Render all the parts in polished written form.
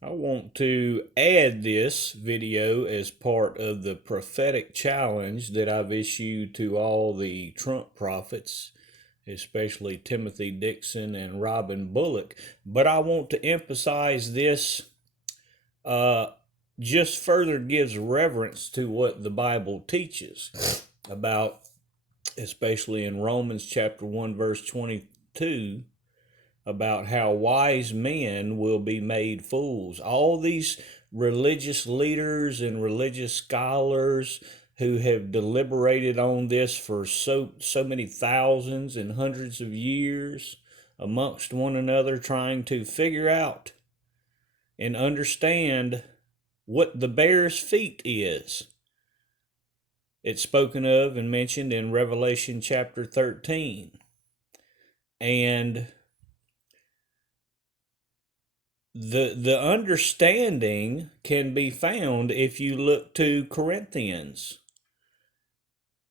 I want to add this video as part of the prophetic challenge that I've issued to all the Trump prophets, especially Timothy Dixon and Robin Bullock. But I want to emphasize this uh, just further gives reverence to what the Bible teaches about, especially in Romans chapter 1, verse 22, about how wise men will be made fools. All these religious leaders and religious scholars who have deliberated on this for so many thousands and hundreds of years amongst one another, trying to figure out and understand what the bear's feet is. It's spoken of and mentioned in Revelation chapter 13. And the understanding can be found if you look to Corinthians.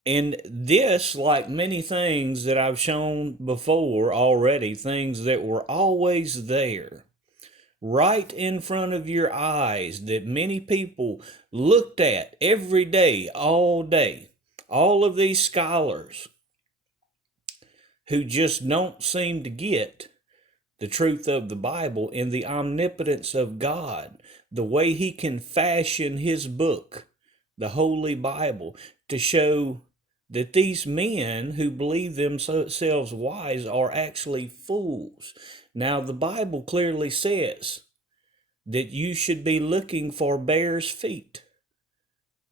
And this, like many things that I've shown before already, things that were always there, right in front of your eyes, that many people looked at every day, all day. All of these scholars who just don't seem to get the truth of the Bible and the omnipotence of God, the way He can fashion His book, the Holy Bible, to show that these men who believe themselves wise are actually fools. Now, the Bible clearly says that you should be looking for bear's feet.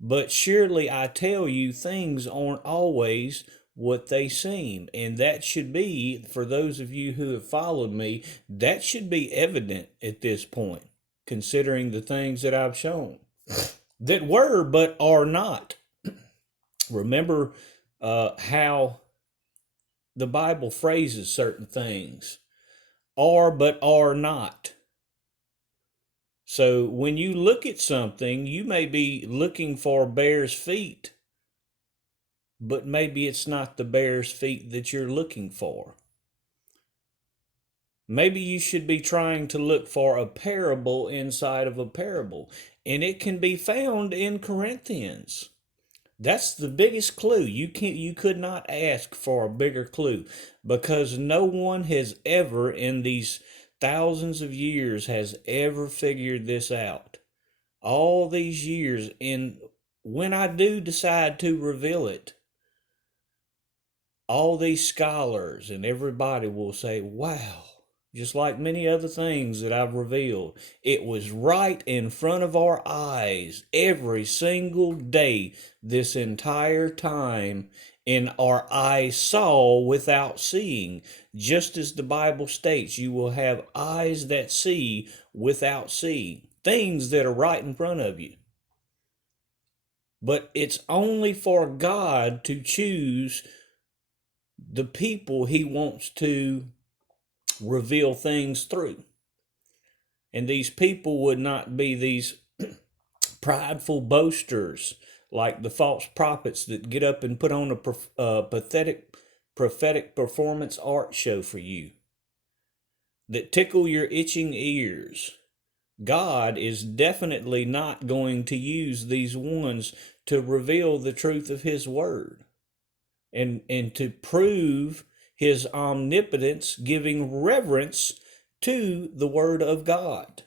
But surely I tell you, things aren't always what they seem. And that should be, for those of you who have followed me, that should be evident at this point, considering the things that I've shown that were but are not. Remember how the Bible phrases certain things: are but are not. So when you look at something, you may be looking for bear's feet, but maybe it's not the bear's feet that you're looking for. Maybe you should be trying to look for a parable inside of a parable, and it can be found in Corinthians. That's the biggest clue. You could not ask for a bigger clue, because no one has ever in these thousands of years has ever figured this out. All these years, and when I do decide to reveal it, all these scholars and everybody will say, wow, just like many other things that I've revealed, it was right in front of our eyes every single day this entire time, and our eyes saw without seeing. Just as the Bible states, you will have eyes that see without seeing, things that are right in front of you. But it's only for God to choose the people He wants to reveal things through. And these people would not be these prideful boasters like the false prophets that get up and put on a pathetic prophetic performance art show for you that tickle your itching ears. God is definitely not going to use these ones to reveal the truth of His word and to prove His omnipotence, giving reverence to the word of God.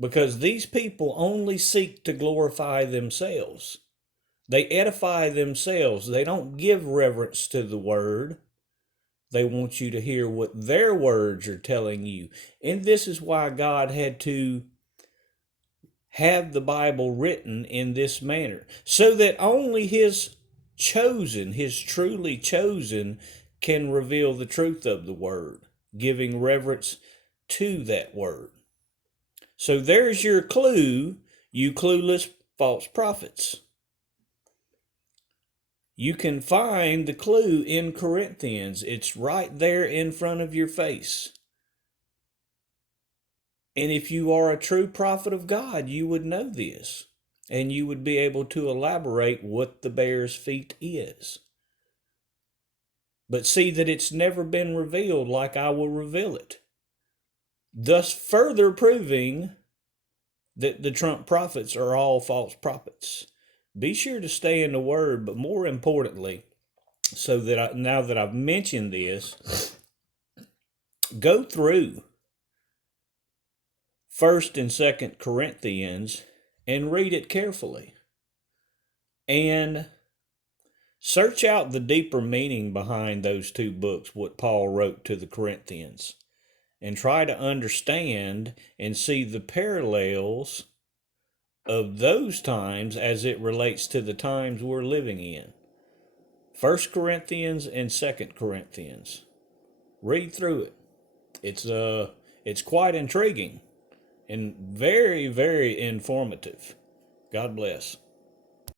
Because these people only seek to glorify themselves. They edify themselves. They don't give reverence to the word. They want you to hear what their words are telling you. And this is why God had to have the Bible written in this manner, so that only His chosen, His truly chosen, can reveal the truth of the word, giving reverence to that word. So there's your clue, you clueless false prophets. You can find the clue in Corinthians. It's right there in front of your face. And if you are a true prophet of God, you would know this. And you would be able to elaborate what the bear's feet is. But see that it's never been revealed like I will reveal it. Thus further proving that the Trump prophets are all false prophets. Be sure to stay in the Word, but more importantly, so that now that I've mentioned this, go through First and Second Corinthians and read it carefully, and search out the deeper meaning behind those two books, what Paul wrote to the Corinthians, and try to understand and see the parallels of those times as it relates to the times we're living in. First Corinthians and Second Corinthians. Read through it. It's quite intriguing and very, very informative. God bless.